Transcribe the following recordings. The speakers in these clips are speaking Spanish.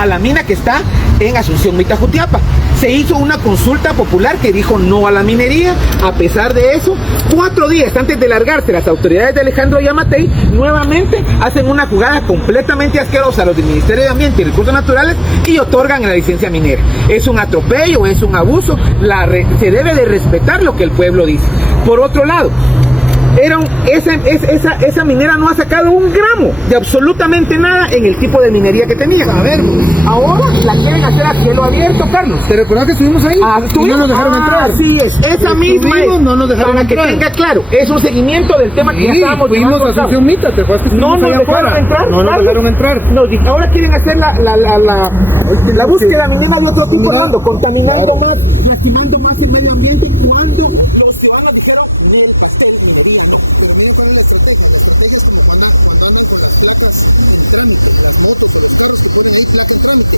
a la mina que está en Asunción Mita, Jutiapa. Se hizo una consulta popular que dijo no a la minería. A pesar de eso, 4 días antes de largarse, las autoridades de Alejandro Yamatei nuevamente hacen una jugada completamente asquerosa a los del Ministerio de Ambiente y Recursos Naturales y otorgan la licencia minera. Es un atropello, es un abuso, se debe de respetar lo que el pueblo dice. Por otro lado, esa minera no ha sacado un gramo de absolutamente nada en el tipo de minería que tenía. A ver, ahora la quieren hacer a cielo abierto, Carlos. ¿te recuerdas que estuvimos ahí? Y no nos dejaron entrar. Así es, esa misma es, no nos dejaron para entrar. que tenga claro, es un seguimiento del tema que ya estábamos fuimos a Asunción Mita, ¿te acuerdas que no nos dejaron entrar? No nos dejaron entrar. Ahora quieren hacer la búsqueda minera de otro tipo, contaminando más, lastimando más el medio ambiente, cuando los ciudadanos dijeron el pastel, pero no fue una estrategia. La estrategia es como cuando andan con las placas de trámite, las motos o los carros que ponen ahí placa de trámite.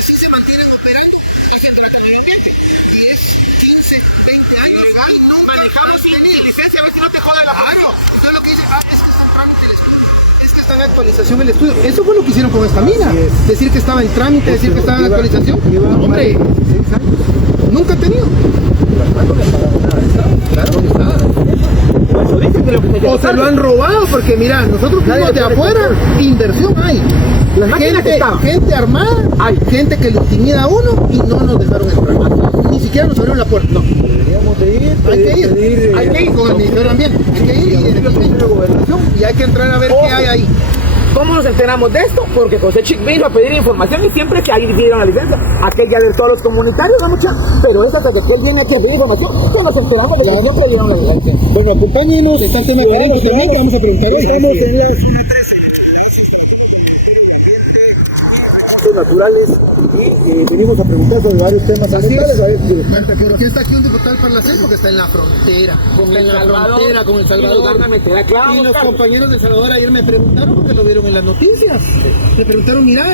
Se mantienen operando. No manejamos bien ni licencia, a ver si no te jodan la mano. Yo lo que hice Es que está en actualización el estudio. Eso fue lo que hicieron con esta mina. Decir que estaba en trámite, decir que estaba en actualización. Hombre, nunca he tenido. Claro, o se lo han robado, porque mira, nosotros fuimos de afuera, inversión hay. Gente armada, hay gente que lo intimida a uno y no nos dejaron entrar. Ni siquiera nos abrieron la puerta. No. Deberíamos de ir. Hay que ir con el Ministerio de Ambiente. Hay que ir y el Ministerio de Gobernación y hay que entrar a ver qué hay ahí. ¿Cómo nos enteramos de esto? Porque José Chic vino a pedir información y siempre que ahí dieron la licencia, aquella de todos los comunitarios, ¿no, mucha? Pero esa desde que él viene aquí a pedir información, pues nos enteramos de que siempre dieron la licencia. Bueno, acompáñenos, está el tema de Perenco también, que vamos a preguntar hoy. Estamos en las naturales y venimos a preguntar sobre varios temas ambientales. A ver si ¿Por qué está aquí un diputado del Parlacén? Porque está en la frontera con El Salvador. Y los compañeros de El Salvador ayer me preguntaron, porque lo vieron en las noticias. Me preguntaron, mira,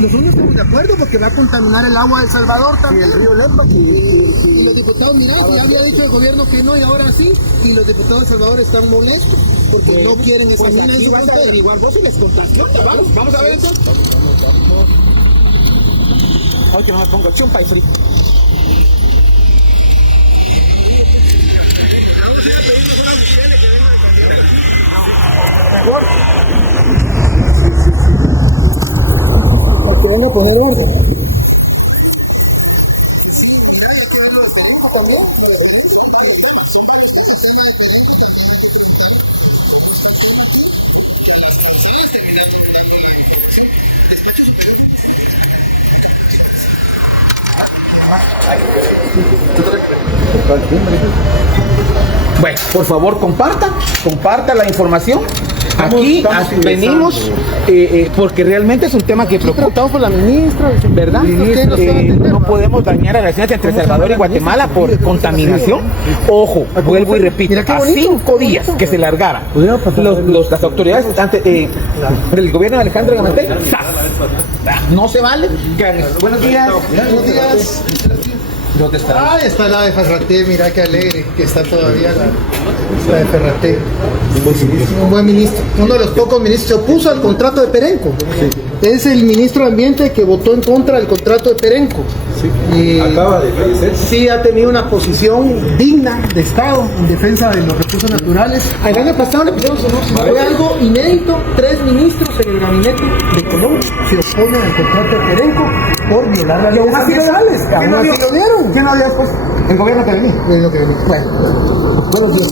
nosotros no estamos de acuerdo porque va a contaminar el agua de El Salvador también. el río Lempa Y los diputados, mira, ya había dicho el gobierno que no y ahora sí. Y los diputados de El Salvador están molestos porque no quieren esa mina en su frontera. Averiguar vos si les contagió. Vamos a ver entonces. Hoy que no me pongo chumpa y frito. Porque van a poner orden. Bueno, por favor, comparta la información. Aquí venimos porque realmente es un tema que preocupa. Preguntamos por la ministra, ¿Verdad? No podemos dañar a la relaciones entre Salvador y Guatemala por contaminación. Ojo, vuelvo y repito, a 5 días que se largara las autoridades del gobierno de Alejandro Yamatei, no se vale. Buenos días. Buenos días. ¿Dónde está? Ahí está la de Ferraté, mira qué alegre que está todavía la de Ferraté. Un buen ministro, uno de los pocos ministros se opuso al contrato de Perenco. Es el ministro de Ambiente que votó en contra del contrato de Perenco. Y acaba de fallecer. sí ha tenido una posición digna de Estado en defensa de los recursos naturales. El año pasado le pusieron su nombre. Fue algo inédito, 3 ministros en el gabinete de Económica se oponen al contrato de Perenco por violar las leyes ambientales. Aún así lo dieron. ¿Quién había después? El gobierno que venía. Es lo que venía. Bueno, buenos días.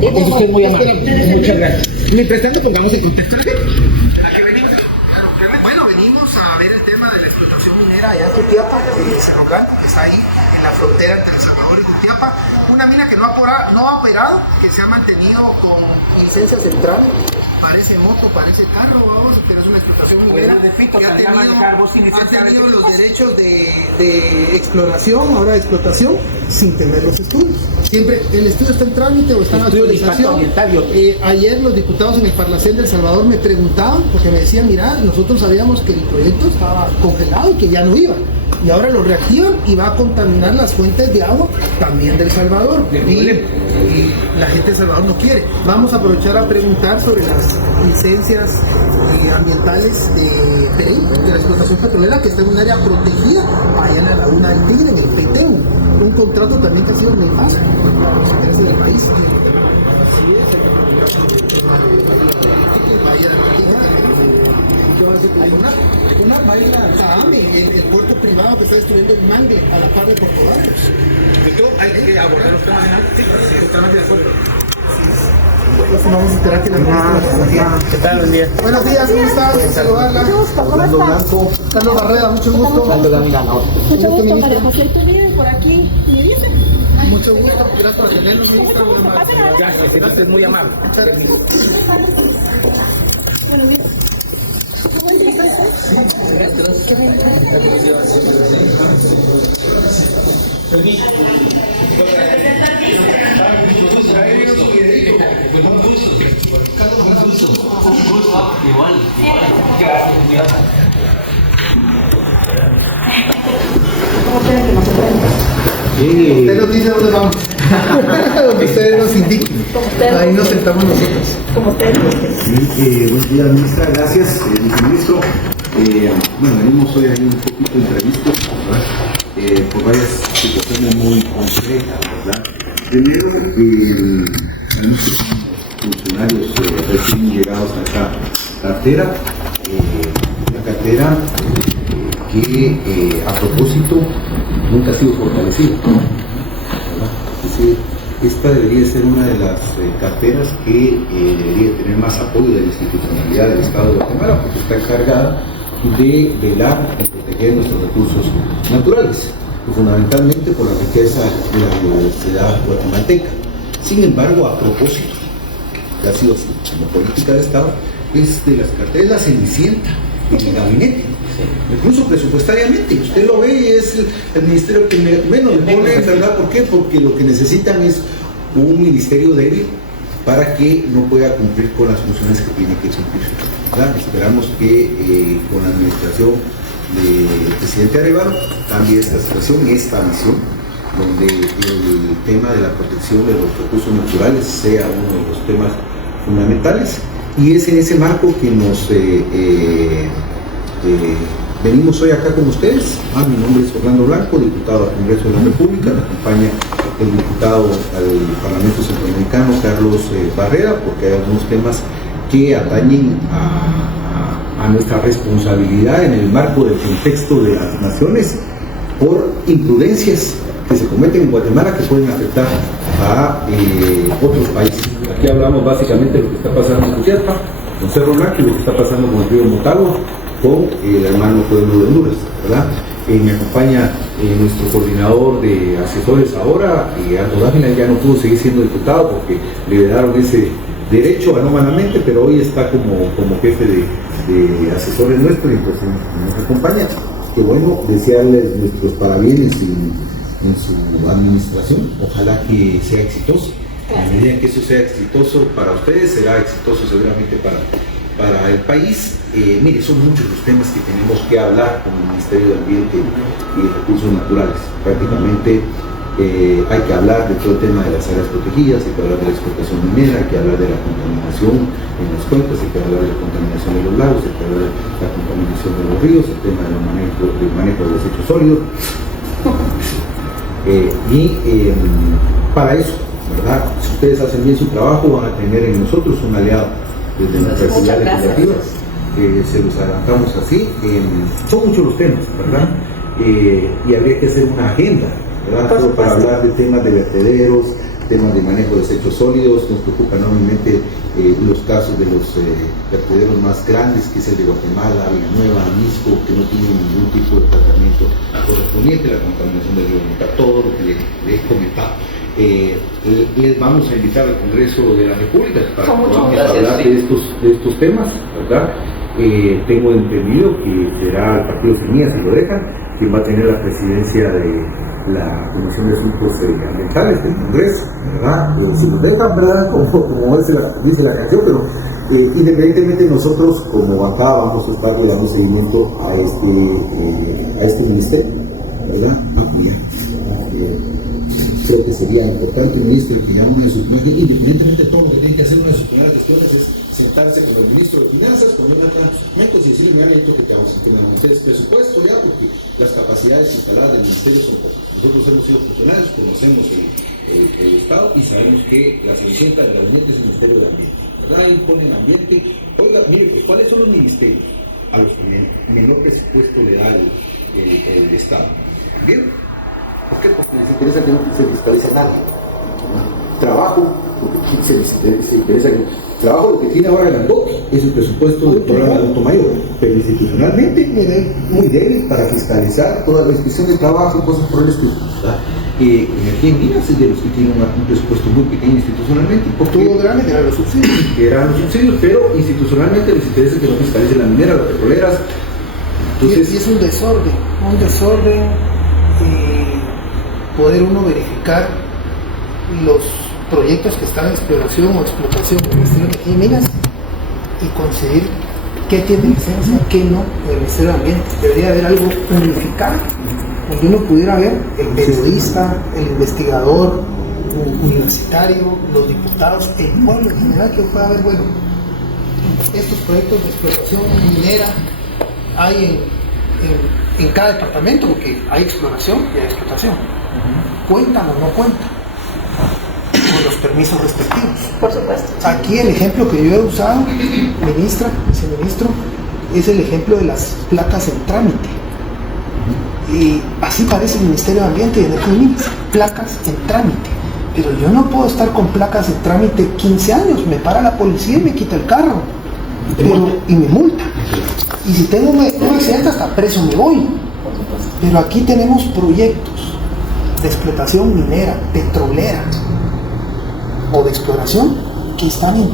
Eso es muy amable. Muchas gracias. Mientras tanto, pongamos en contexto a la gente. ¿A qué venimos? Bueno, venimos a ver el tema de la explotación minera allá en Jutiapa, Cerro Blanco, que está ahí en la frontera entre El Salvador y Jutiapa. Una mina que no ha operado, que se ha mantenido con licencia central parece moto, parece carro, vamos, pero es una explotación minera repito, que ha para manejar vos sin licencia, ha tenido los derechos de exploración, ahora de explotación, sin tener los estudios. Siempre el estudio está en trámite o está en Estudio de impacto actualización. ambiental, Ayer los diputados en el Parlacén de El Salvador me preguntaban, porque me decían, mira, nosotros sabíamos que el proyecto estaba congelado y que ya no iba. Y ahora lo reactivan y va a contaminar las fuentes de agua también de El Salvador. Y la gente de El Salvador no quiere. Vamos a aprovechar a preguntar sobre las licencias ambientales de PEI, de la explotación petrolera, que está en un área protegida, allá en la Laguna del Tigre, en el Petén. Un contrato también que ha sido nefasto para los intereses del país. El puerto privado que está destruyendo el mangle a la par de Portobagos. hay que abordar los temas sí, totalmente de acuerdo. Vamos a esperar que la ministra. ¿Qué tal? Buen día. Buenos días, ¿cómo estás? Saludarla. Mucho gusto, ¿cómo Orlando estás? Blanco, Carlos Barrera, mucho gusto. Mucho gusto, María José Iturbide, por aquí, me dice. Mucho gusto, gracias por atendernos, ministra. Muy amable. Gracias, usted es muy amable. Muchas gracias. Bueno, bien. Usted nos dice dónde vamos. Donde ustedes nos indiquen. Ahí nos sentamos nosotros. Como ustedes gusten. Buenos días, ministra. Gracias, viceministro. Bueno, venimos hoy ahí un poquito entrevistos, ¿verdad? Por varias situaciones muy concretas, ¿verdad? Primero, hay muchos funcionarios recién llegados a esta cartera, una cartera que a propósito nunca ha sido fortalecida, ¿verdad? Es decir, esta debería ser una de las carteras que debería tener más apoyo de la institucionalidad del Estado de Guatemala, porque está encargada de velar y proteger nuestros recursos naturales, y fundamentalmente por la riqueza de la biodiversidad guatemalteca. Sin embargo, a propósito, que ha sido así, como política de Estado, es de las carteras la cenicienta en el gabinete. Incluso presupuestariamente, usted lo ve y es el ministerio que menos pone, ¿verdad? ¿Por qué? Porque lo que necesitan es un ministerio débil para que no pueda cumplir con las funciones que tiene que cumplir, ¿verdad? Esperamos que con la administración del presidente Arevalo cambie esta situación, esta visión, donde el tema de la protección de los recursos naturales sea uno de los temas fundamentales, y es en ese marco que nos venimos hoy acá con ustedes. Mi nombre es Orlando Blanco, diputado al Congreso de la República. Me acompaña el diputado al Parlamento Centroamericano, Carlos Barrera, porque hay algunos temas que atañen a nuestra responsabilidad en el marco del contexto de las naciones por imprudencias que se cometen en Guatemala que pueden afectar a otros países. Aquí hablamos básicamente de lo que está pasando en Cutiapa, con Cerro Blanco, y lo que está pasando con el río Motagua, con el hermano pueblo de Honduras, ¿verdad? Me acompaña nuestro coordinador de asesores ahora, Aldo Dávila. Ya no pudo seguir siendo diputado porque le daron ese derecho anómalamente, pero hoy está como jefe de asesores nuestros, y pues nos acompaña. Que bueno, desearles nuestros parabienes en su administración. Ojalá que sea exitoso. A medida que eso sea exitoso para ustedes, será exitoso seguramente para el país. Mire, son muchos los temas que tenemos que hablar con el Ministerio de Ambiente y Recursos Naturales. Prácticamente hay que hablar de todo el tema de las áreas protegidas, hay que hablar de la explotación minera, hay que hablar de la contaminación en las cuencas, hay que hablar de la contaminación de los lagos, hay que hablar de la contaminación de los ríos, el tema del manejo de desechos sólidos. Para eso, ¿verdad? Si ustedes hacen bien su trabajo, van a tener en nosotros un aliado desde nuestra actividad legislativa. Se los adelantamos así. Son muchos los temas, ¿verdad? Y habría que hacer una agenda, ¿verdad? Todo para hablar de temas de vertederos, temas de manejo de desechos sólidos. Nos preocupa enormemente los casos de los vertederos más grandes, que es el de Guatemala, Villanueva, Misco, que no tienen ningún tipo de tratamiento correspondiente a la contaminación del río Mota, todo lo que le he comentado. Les vamos a invitar al Congreso de la República para que podamos hablar de estos temas, ¿verdad? Tengo entendido que será el Partido Semilla, si lo dejan, quien va a tener la presidencia de la Comisión de Asuntos Ambientales del Congreso, ¿verdad? Si lo dejan, ¿verdad? Como dice la canción, pero independientemente nosotros como bancada vamos a estar dando seguimiento a este ministerio, ¿verdad? Creo que sería importante, ministro, que ya una de sus primeras, independientemente de todo lo que tiene que hacer una de sus primeras gestiones, es sentarse con el ministro de Finanzas, con Jonathan Mencos y decirle: mira, necesito que tengan ustedes presupuesto ya, porque las capacidades instaladas del ministerio son pocas. Nosotros hemos sido funcionarios, conocemos el Estado y sabemos que la cenicienta del gabinete es el Ministerio de Ambiente, ¿verdad? Ahí pone el ambiente. Oiga, mire, ¿cuáles son los ministerios a los que menor presupuesto le da el Estado? Bien. ¿Por qué? Porque les interesa que no se fiscalice a nadie. Trabajo, se interesa que trabajo, lo que tiene ahora el ANDOC es el presupuesto del programa de adulto mayor, pero institucionalmente muy débil para fiscalizar toda la restricción de trabajo y cosas por el estilo. Energía en Minas es de los que tienen un presupuesto muy pequeño institucionalmente, porque todo grande que eran los subsidios. Pero institucionalmente les interesa que no fiscalicen las mineras, las petroleras. Entonces, y es un desorden poder uno verificar los proyectos que están en exploración o explotación en el Ministerio de Energía y Minas y conseguir qué tiene licencia, qué no en el Ministerio de Ambiente. Debería haber algo unificado donde uno pudiera ver el periodista, el investigador, el universitario, los diputados, el pueblo en general, que pueda ver, bueno, estos proyectos de explotación minera hay en cada departamento, porque hay exploración y hay explotación. ¿Cuentan o no cuentan con los permisos respectivos? Por supuesto. Aquí el ejemplo que yo he usado, viceministro, es el ejemplo de las placas en trámite. Y así parece el Ministerio de Ambiente y Energía y Minas, placas en trámite. Pero yo no puedo estar con placas en trámite 15 años, me para la policía y me quita el carro y me multa. Y si tengo un accidente, hasta preso me voy. Pero aquí tenemos proyectos de explotación minera, petrolera o de exploración que están en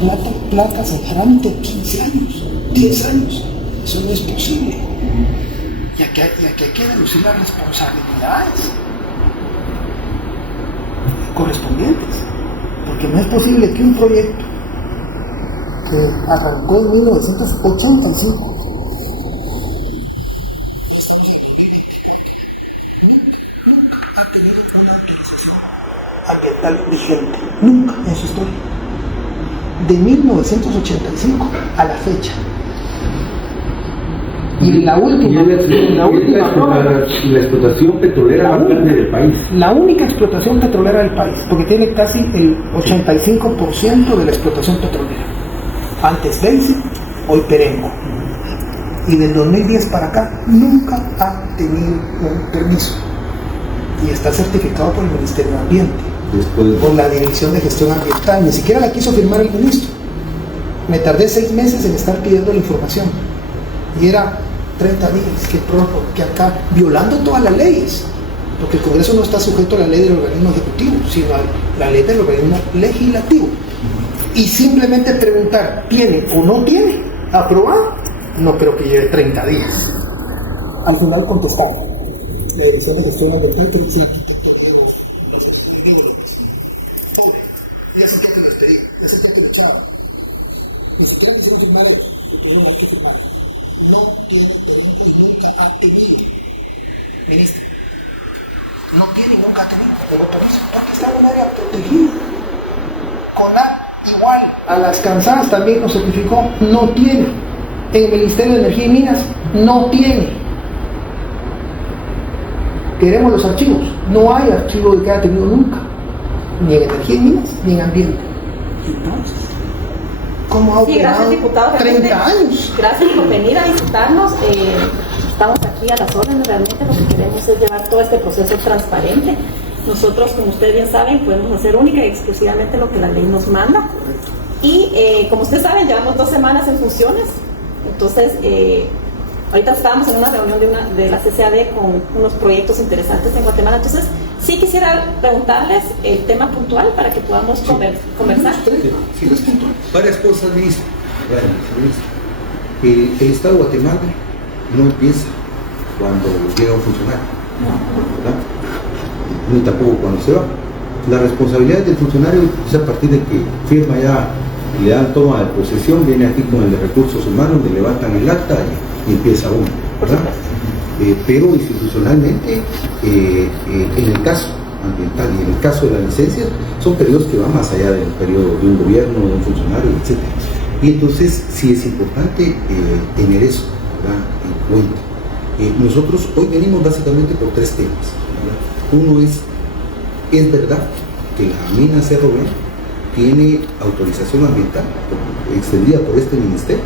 placas en trámite 15 años, 10 años. Eso no es posible. Y aquí hay que deducir las responsabilidades correspondientes, porque no es posible que un proyecto que arrancó en 1985 ha tenido una autorización ambiental vigente, nunca en su historia, de 1985 a la fecha. Y la última la explotación petrolera más grande del país. La única explotación petrolera del país, porque tiene casi el 85% de la explotación petrolera. Antes Base, hoy Perenco. Y del 2010 para acá nunca ha tenido un permiso. Y está certificado por el Ministerio de Ambiente, por la Dirección de Gestión Ambiental. Ni siquiera la quiso firmar el ministro. Me tardé 6 meses en estar pidiendo la información. Y era 30 días, que acá, violando todas las leyes, porque el Congreso no está sujeto a la ley del organismo ejecutivo, sino a la ley del organismo legislativo. Y simplemente preguntar, ¿tiene o no tiene aprobado? No creo que lleve 30 días. Al final contestar, la Dirección de Gestión Ambiental que decía arquitecto Diego, pobre, ya sé que lo esperé, ya sé que lo echaba. Ni siquiera quisieron firmar esto, porque no la que firmar. No tiene permiso y nunca ha tenido, ministro. No tiene y nunca ha tenido el permiso, porque está en un área protegida. CONAP igual, a las cansadas también nos certificó, no tiene. En el Ministerio de Energía y Minas no tiene. Queremos los archivos, no hay archivo de que haya tenido nunca, ni en Energía y Minas, ni en Ambiente. Entonces, ¿cómo ha operado? Gracias, diputado. 30 años. Gracias por venir a visitarnos. Estamos aquí a las órdenes. Realmente lo que queremos es llevar todo este proceso transparente. Nosotros, como ustedes bien saben, podemos hacer única y exclusivamente lo que la ley nos manda. Y como ustedes saben, llevamos 2 semanas en funciones. Entonces, ahorita estábamos en una reunión de la CCAD con unos proyectos interesantes en Guatemala. Entonces, sí quisiera preguntarles el tema puntual para que podamos conversar. Sí, varias cosas, ministro. El Estado de Guatemala no empieza cuando llega un funcionario, ¿verdad? Ni tampoco cuando se va. La responsabilidad del funcionario es a partir de que firma ya y le dan toma de posesión, viene aquí con el de recursos humanos, le levantan el acta y empieza uno, ¿verdad? Pero institucionalmente, en el caso ambiental y en el caso de las licencias, son periodos que van más allá del periodo de un gobierno, de un funcionario, etc. Y entonces sí es importante tener eso, ¿verdad?, en cuenta. Nosotros hoy venimos básicamente por 3 temas, ¿verdad? Uno es verdad que la mina Cerro Blanco tiene autorización ambiental extendida por este ministerio.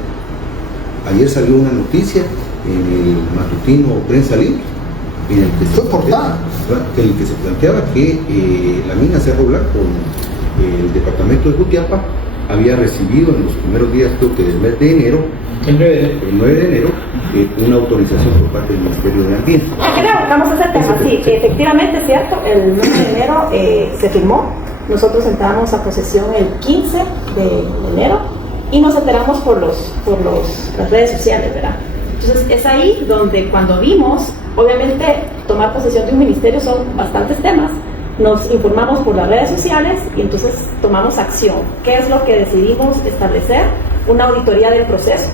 Ayer salió una noticia en el matutino Prensa Libre en el que se planteaba que la mina Cerro Blanco, el departamento de Jutiapa, había recibido en los primeros días, creo que del mes de enero, el 9 de enero, una autorización por parte del Ministerio de Ambiente. Vamos a hacer tema, sí, que efectivamente es cierto, el 9 de enero se firmó, nosotros entramos a posesión el 15 de enero y nos enteramos por las redes sociales, ¿verdad? Entonces es ahí donde cuando vimos, obviamente tomar posesión de un ministerio son bastantes temas, nos informamos por las redes sociales y entonces tomamos acción. ¿Qué es lo que decidimos establecer? Una auditoría del proceso,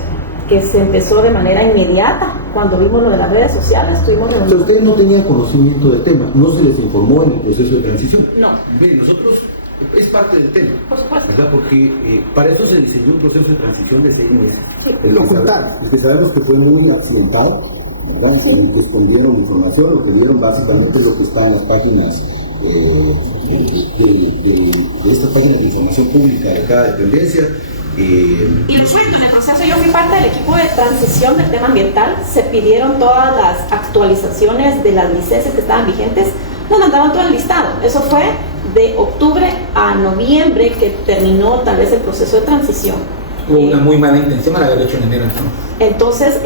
que se empezó de manera inmediata. Cuando vimos lo de las redes sociales, tuvimos reuniones. Pero ustedes no tenían conocimiento del tema, no se les informó en el proceso de transición. No. Miren, nosotros, es parte del tema, por supuesto, ¿verdad? Porque para eso se diseñó un proceso de transición de 6 meses. Sí. El que sabemos que fue muy accidentado, ¿verdad? Sí. En el que escondieron información, lo que vieron básicamente es lo que está en las páginas de estas páginas de información pública de cada dependencia. Y les cuento, en el proceso yo fui parte del equipo de transición del tema ambiental, se pidieron todas las actualizaciones de las licencias que estaban vigentes, nos mandaron todo el listado. Eso fue de octubre a noviembre que terminó tal vez el proceso de transición. Hubo una muy mala intención al haberlo hecho en enero, ¿no? Entonces,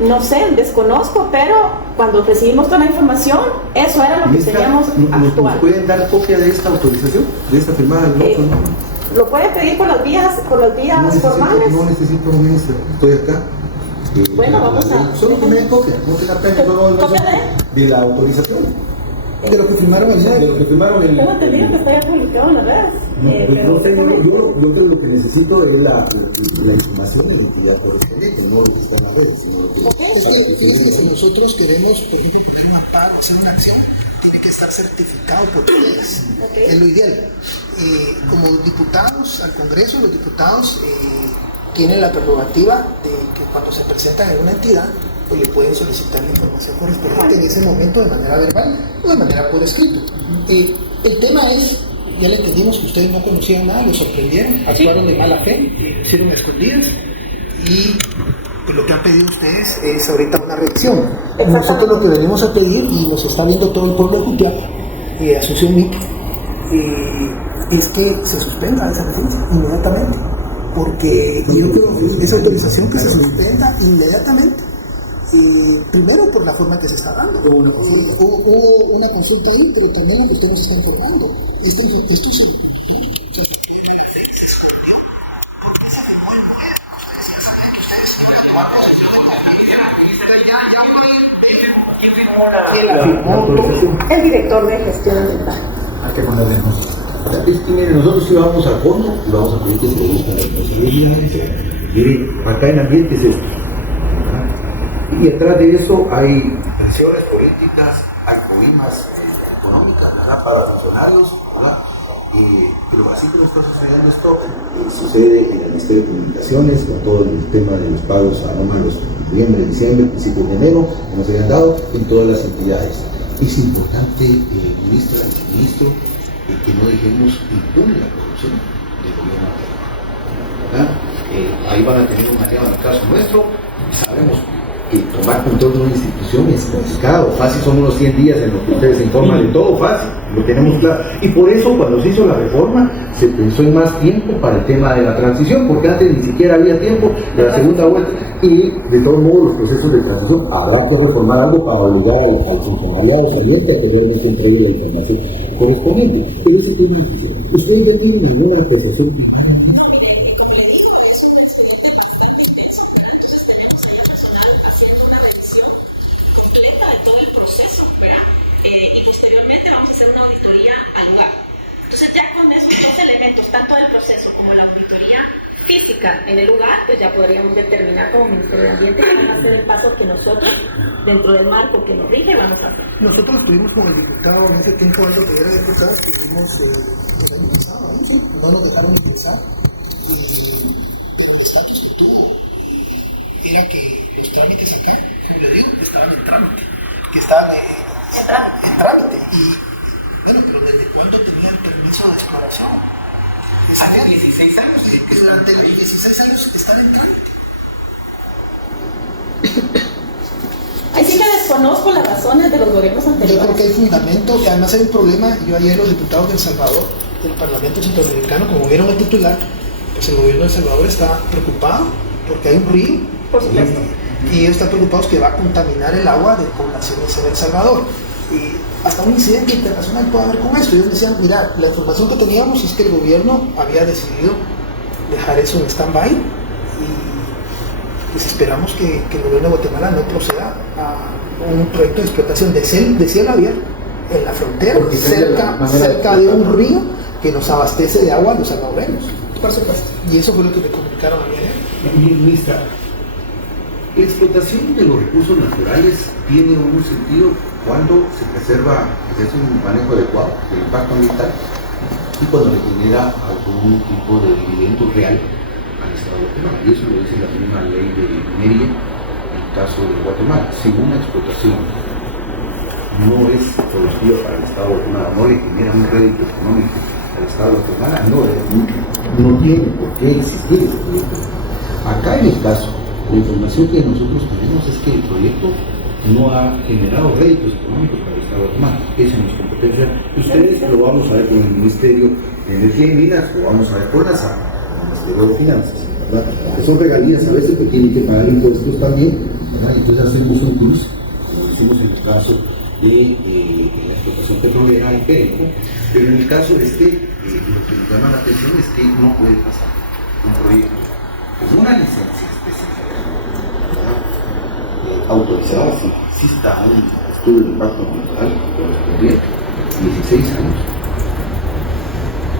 no sé, desconozco, pero cuando recibimos toda la información, eso era lo que teníamos actual. ¿Nos pueden dar copia de esta autorización, de esta firmada del otro, no? Lo pueden pedir por las vías formales. No necesito, ministro, estoy acá. Bueno, vamos a... Solo que me den copia, no tenga pena, ¿Copia de la autorización. De lo que firmaron ayer. De lo que firmaron el... Tengo entendido que está ya publicado en las redes. Yo creo lo que necesito es la información y la entidad correspondiente, no lo que está en la red, sino lo que... Si nosotros queremos, por ejemplo, poner una PAC, hacer una acción, tiene que estar certificado por todas. Okay. Es lo ideal. Como diputados al Congreso, los diputados tienen la prerrogativa de que cuando se presentan en una entidad, pues le pueden solicitar la información correspondiente en ese momento de manera verbal o de manera por escrito. El tema es, ya le entendimos que ustedes no conocían nada, los sorprendieron, actuaron de mala fe, hicieron escondidas y pues lo que han pedido ustedes es ahorita una reacción. Nosotros lo que venimos a pedir, y nos está viendo todo el pueblo de Jutiapa, Asunción MIT, es que se suspenda esa licencia inmediatamente, porque yo creo que esa autorización que se suspenda inmediatamente. Primero por la forma que se está dando. Hubo una consulta ahí, pero también la que usted nos está enfocando. Esto sí. El director de gestión ambiental. Nosotros sí vamos a fondo y vamos a pedir que se produzca la responsabilidad. Miren, acá en ambiente es esto. Y detrás de eso hay tensiones políticas, hay coimas económicas, ¿verdad?, para funcionarios, ¿verdad? Pero así como está sucediendo esto, sucede en el Ministerio de Comunicaciones, con todo el tema de los pagos a nómalos de noviembre, diciembre, principios de enero, que nos habían dado en todas las entidades. Es importante, ministra, viceministro, que no dejemos impune la corrupción del gobierno anterior, ¿verdad? Ahí van a tener un manejo en el caso nuestro, sabemos que tomar control de una institución es complicado. Fácil son unos 100 días en los que ustedes se informan de todo, fácil, lo tenemos claro. Y por eso cuando se hizo la reforma se pensó en más tiempo para el tema de la transición, porque antes ni siquiera había tiempo de la segunda vuelta. Y de todos modos los procesos de transición habrá que reformar algo para obligar al funcionariado saliente a que realmente entregue la información correspondiente. Pero ese tema es difícil. Ustedes ya tienen ninguna apreciación. Y posteriormente vamos a hacer una auditoría al lugar. Entonces ya con esos dos elementos, tanto del proceso como la auditoría física en el lugar, pues ya podríamos determinar como Ministerio de Ambiente que van a hacer el paso que nosotros, dentro del marco que nos rige, vamos a hacer. Nosotros estuvimos con el diputado en ese tiempo, Aldo Rivera de Pesada, estuvimos el año pasado, no nos dejaron ingresar, pero el estatus que tuvo era que los trámites acá, como le digo, estaban en trámite, que estaban en trámite. Y bueno, pero ¿desde cuándo tenía el permiso de exploración? Hace 16 años. Durante los 16 años están en trámite. Ahí sí que desconozco las razones de los gobiernos Yo anteriores. creo que hay fundamento, y además hay un problema. Yo ayer los diputados de El Salvador, del Parlamento Centroamericano, como vieron el titular, pues el gobierno de El Salvador está preocupado porque hay un río. Por supuesto. Y ellos están preocupados que va a contaminar el agua de poblaciones en El Salvador. Y hasta un incidente internacional puede haber con esto. Ellos decían, mira, la información que teníamos es que el gobierno había decidido dejar eso en stand-by y pues esperamos que el gobierno de Guatemala no proceda a un proyecto de explotación de cielo abierto en la frontera, cerca de un río que nos abastece de agua a los salvadoreños. Por supuesto. Y eso fue lo que me comunicaron a mí ayer. Ministra, la explotación de los recursos naturales tiene un sentido cuando se preserva, se hace un manejo adecuado del impacto ambiental y cuando le genera algún tipo de dividendo real al Estado de Guatemala. Y eso lo dice la misma ley de minería en el caso de Guatemala. Si una explotación no es productiva para el Estado de Guatemala, no le genera un rédito económico al Estado de Guatemala, no tiene por qué existir ese proyecto. Acá en el caso, la información que nosotros tenemos es que el proyecto no ha generado réditos económicos para el Estado de Guatemala. Eso no es competencia. Ustedes lo vamos a ver con el Ministerio de Energía y Minas, lo vamos a ver con la SAC, con el Ministerio de Finanzas, ¿verdad? Que son regalías a veces que tienen que pagar impuestos también, ¿verdad? Entonces hacemos un cruce, como hicimos en el caso de la explotación petrolera en Perico, pero en el caso de lo que nos llama la atención es que no puede pasar un proyecto con una licencia específica autorizada, si exista un estudio de impacto ambiental correspondiente, 16 años,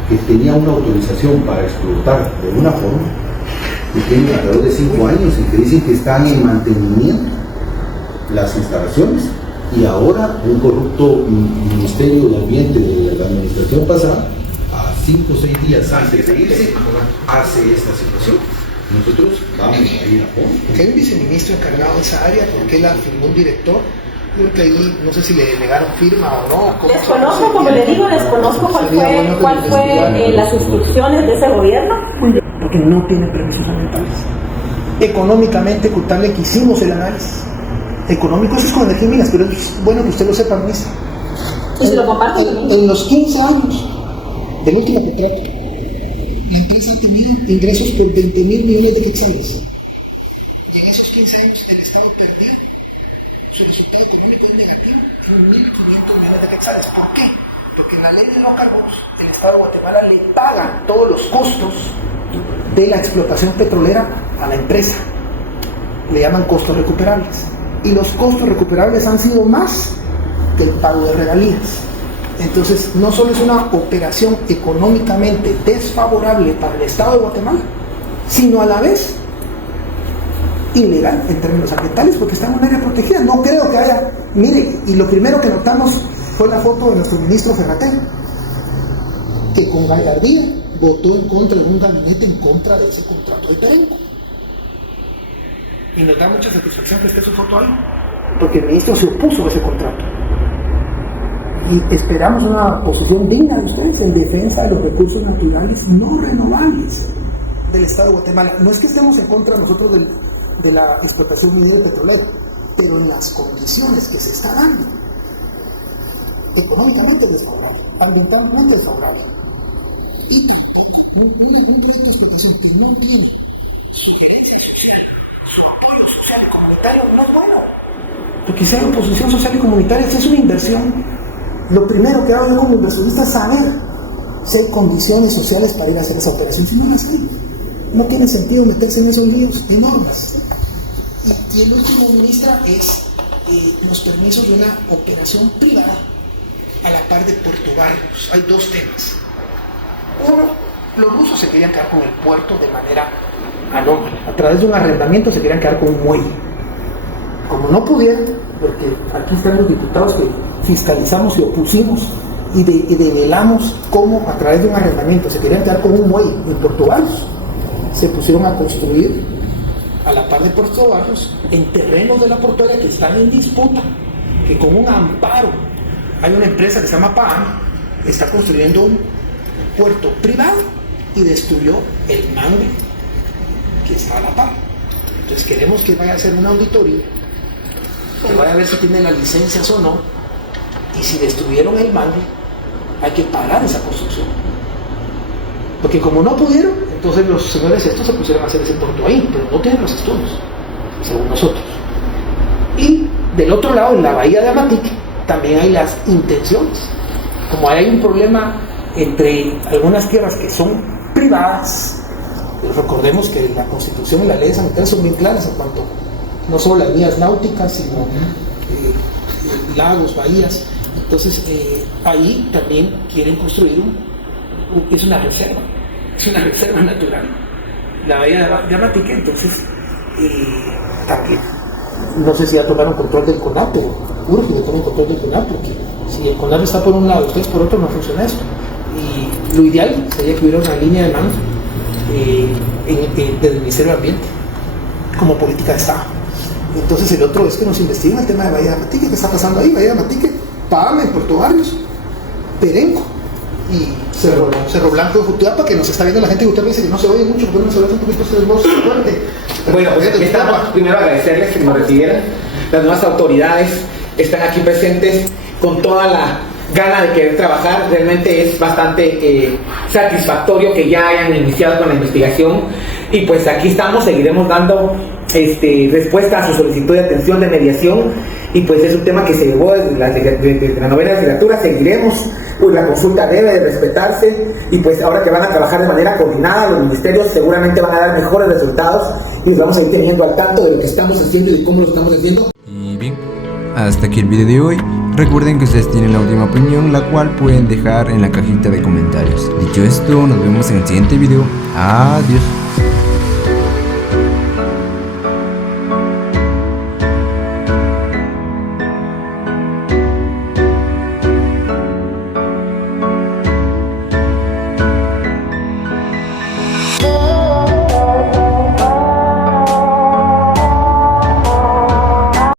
que tenía una autorización para explotar de una forma, y tiene alrededor de 5 años, en que dicen que están en mantenimiento las instalaciones, y ahora un corrupto Ministerio de Ambiente de la administración pasada, a 5 o 6 días antes de irse, hace esta situación. Nosotros vamos a ir a fondo. Porque hay un viceministro encargado de esa área, porque él firmó un director. Creo que ahí no sé si le negaron firma o no. Desconozco, como le digo, desconozco cuál fue las instrucciones de ese gobierno. Porque no tiene permisos ambientales. Económicamente, contarle que hicimos el análisis. Económico, eso es con energía y minas, pero es bueno que usted lo sepa, ministra. Y se lo comparto. En los 15 años del último contrato, la empresa ha tenido ingresos por 20.000 millones de quetzales. Y en esos 15 años el Estado perdió. Su resultado económico es negativo, en 1.500 millones de quetzales. ¿Por qué? Porque en la ley de hidrocarburos, el Estado de Guatemala le paga todos los costos de la explotación petrolera a la empresa. Le llaman costos recuperables. Y los costos recuperables han sido más que el pago de regalías. Entonces, no solo es una operación económicamente desfavorable para el Estado de Guatemala, sino a la vez ilegal en términos ambientales, porque está en un área protegida. No creo que haya, mire, y lo primero que notamos fue la foto de nuestro ministro Ferratel, que con gallardía votó en contra de un gabinete en contra de ese contrato de Perenco. Y nos da mucha satisfacción que esté su foto ahí, porque el ministro se opuso a ese contrato. Y esperamos una posición digna de ustedes en defensa de los recursos naturales no renovables del Estado de Guatemala. No es que estemos en contra nosotros de la explotación minera y petrolera, pero en las condiciones que se está dando, económicamente desfavorable, ambientalmente desfavorable, y tampoco un punto de explotación que no tiene sugerencia social, su apoyo social y comunitario no es bueno. Porque si hay oposición social y comunitaria, esta es una inversión. Lo primero que hago yo como inversionista es saber si hay condiciones sociales para ir a hacer esa operación. Si no las hay, no tiene sentido meterse en esos líos enormes. Y el último, ministra, es los permisos de una operación privada a la par de Puerto Barrios. Hay dos temas. Uno, los rusos se querían quedar con el puerto de manera anómala. A través de un arrendamiento se querían quedar con un muelle. Como no pudieron, porque aquí están los diputados que fiscalizamos y opusimos y develamos cómo a través de un arrendamiento se querían quedar con un muelle en Puerto Barrios, se pusieron a construir a la par de Puerto Barrios en terrenos de la portuaria que están en disputa, que con un amparo hay una empresa que se llama PAAN, está construyendo un puerto privado y destruyó el mangle que está a la par. Entonces queremos que vaya a hacer una auditoría, que vaya a ver si tiene las licencias o no, y si destruyeron el mangle hay que parar esa construcción, porque como no pudieron, entonces los señores estos se pusieron a hacer ese puerto ahí, pero no tienen los estudios, según nosotros. Y del otro lado, en la bahía de Amatique, también hay las intenciones. Como hay un problema entre algunas tierras que son privadas, recordemos que la Constitución y la ley de San Miguel son bien claras en cuanto no solo las vías náuticas, sino lagos, bahías. Entonces ahí también quieren construir es una reserva natural, la bahía de Amatique. Entonces también no sé si ya tomaron control del CONAP, pero urge que tomen control del CONAP, porque si el CONAP está por un lado y ustedes por otro, no funciona esto. Y lo ideal sería que hubiera una línea de mando del Ministerio de Ambiente como política de Estado. Entonces el otro es que nos investiguen el tema de Bahía de Amatique. ¿Qué está pasando ahí? Bahía de Amatique, Pame, en Puerto Barrios, Perenco y Cerro Blanco de Jutiapa, que nos está viendo la gente de Jutiapa, dice que no se oye mucho, porque no se oye un poquito de voz fuerte. Bueno, pues aquí estamos. Primero agradecerles que nos recibieran. Las nuevas autoridades están aquí presentes con toda la gana de querer trabajar. Realmente es bastante satisfactorio que ya hayan iniciado con la investigación, y pues aquí estamos, seguiremos dando respuesta a su solicitud de atención de mediación, y pues es un tema que se llevó desde la novena legislatura. Seguiremos, pues la consulta debe de respetarse, y pues ahora que van a trabajar de manera coordinada, los ministerios seguramente van a dar mejores resultados, y nos vamos a ir teniendo al tanto de lo que estamos haciendo y de cómo lo estamos haciendo. Y bien, hasta aquí el video de hoy. Recuerden que ustedes tienen la última opinión, la cual pueden dejar en la cajita de comentarios. Dicho esto, nos vemos en el siguiente video. Adiós.